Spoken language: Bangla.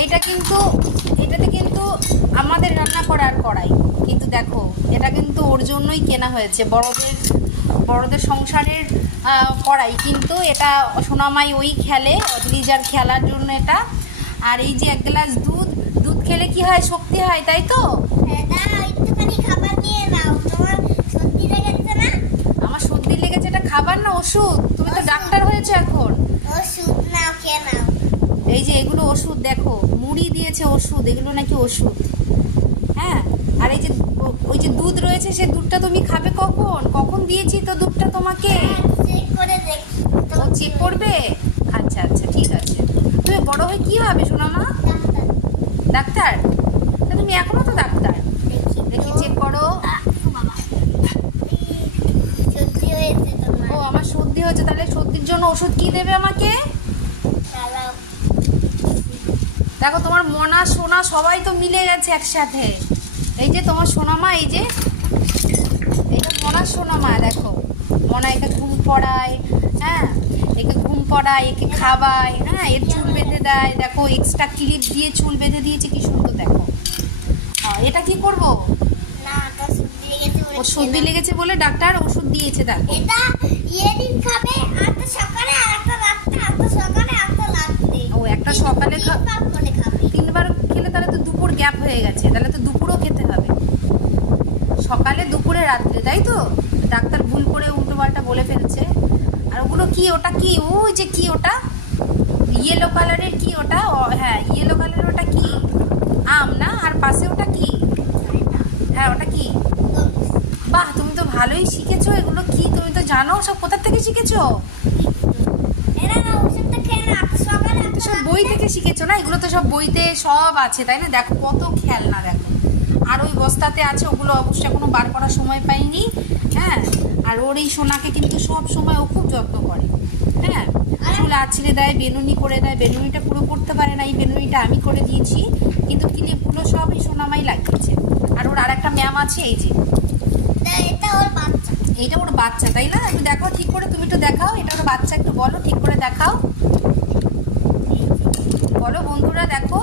এইটা কিন্তু এটাতে কিন্তু আমাদের রান্না করার কড়াই, কিন্তু দেখো এটা কিন্তু ওর জন্যই কেনা হয়েছে, বড়দের সংসারের কড়াই, কিন্তু এটা সোনামাই ওই খেলে, অদ্রিজার খেলার জন্য এটা। আর এই যে 1 গ্লাস দুধ খেলে কি হয়, শক্তি হয়, তাই তো? আমার সর্দি লেগেছে, এটা খাবার না ওষুধ? তুমি তো ডাক্তার হয়েছো এখন। এই যে এগুলো ওষুধ, দেখো মুড়ি দিয়েছে ওষুধ, এগুলো নাকি ওষুধ। হ্যাঁ, আর এই যে ওই যে দুধ রয়েছে, সে দুধটা তুমি খাবে কখন দিয়েছি তো দুধটা তোমাকে? ও চেক করবে? আচ্ছা আচ্ছা, ঠিক আছে। তুমি বড় হয়ে কি হবে সোনামা? ডাক্তার? তা তুমি এখনো তো ডাক্তার। দেখি চেক করো। ও, আমার সর্দি হয়েছে, তাহলে সর্দির জন্য ওষুধ কি দেবে আমাকে? দেখো তোমার মনা সোনা সবাই তো মিলে গেছে একসাথে। এই যে তোমার সোনামা, এই যে এটা মনার সোনামা, দেখো মনা একে ঘুম পড়ায়, হ্যাঁ একে ঘুম পড়ায়, একে খাওয়ায়, হ্যাঁ এর চুল বেঁধে দেয়, দেখো এক্সট্রা ক্লিপ দিয়ে চুল বেঁধে দিয়েছে, কি সুন্দর। দেখো এটা কি করব? ও সর্দি লেগেছে বলে ডাক্তার ওষুধ দিয়েছে। দেখো ও একটা সকালে 3বার খেলে, তাহলে তো দুপুর গ্যাপ হয়ে গেছে, তাহলে তো দুপুরও খেতে হবে, সকালে দুপুরে রাত্রে, তাই তো? ডাক্তার ভুল করে উল্টো পাল্টা বলে ফেলছে। আর ওগুলো কি, ওটা কি, ওই যে কি ওটা ইয়েলো কালারের, কি ওটা? হ্যাঁ ইয়েলো কালারের, ওটা কি আম না? আর পাশে ওটা কি? হ্যাঁ ওটা কি? বাহ, তুমি তো ভালোই শিখেছো এগুলো। কি তুমি তো জানো সব, কোথা থেকে শিখেছো? সব বই থেকে শিখেছো না? এগুলো তো সব বইতে সব আছে, তাই না? দেখো কত খেলনা, দেখো আর ওই বস্তাতে আছে, ওগুলো অবশ্যই কোনো বার করার সময় পাইনি। হ্যাঁ, আর ওর এই সোনাকে কিন্তু সব সময় ও খুব যত্ন করে। হ্যাঁ, চুল আছড়ে দেয়, বেনুনি করে দেয়, বেনুনিটা পুরো করতে পারে না, এই বেনুনিটা আমি করে দিয়েছি, কিন্তু ক্লিপগুলো সব এই সোনামাই লাগিয়েছে। আর ওর আর একটা ম্যাম আছে, এই যে এটা ওর বাচ্চা, তাই না? তুমি দেখাও ঠিক করে, তুমি তো দেখাও, এটা ওর বাচ্চা, একটু বলো ঠিক করে দেখাও, বলো বন্ধুরা দেখো।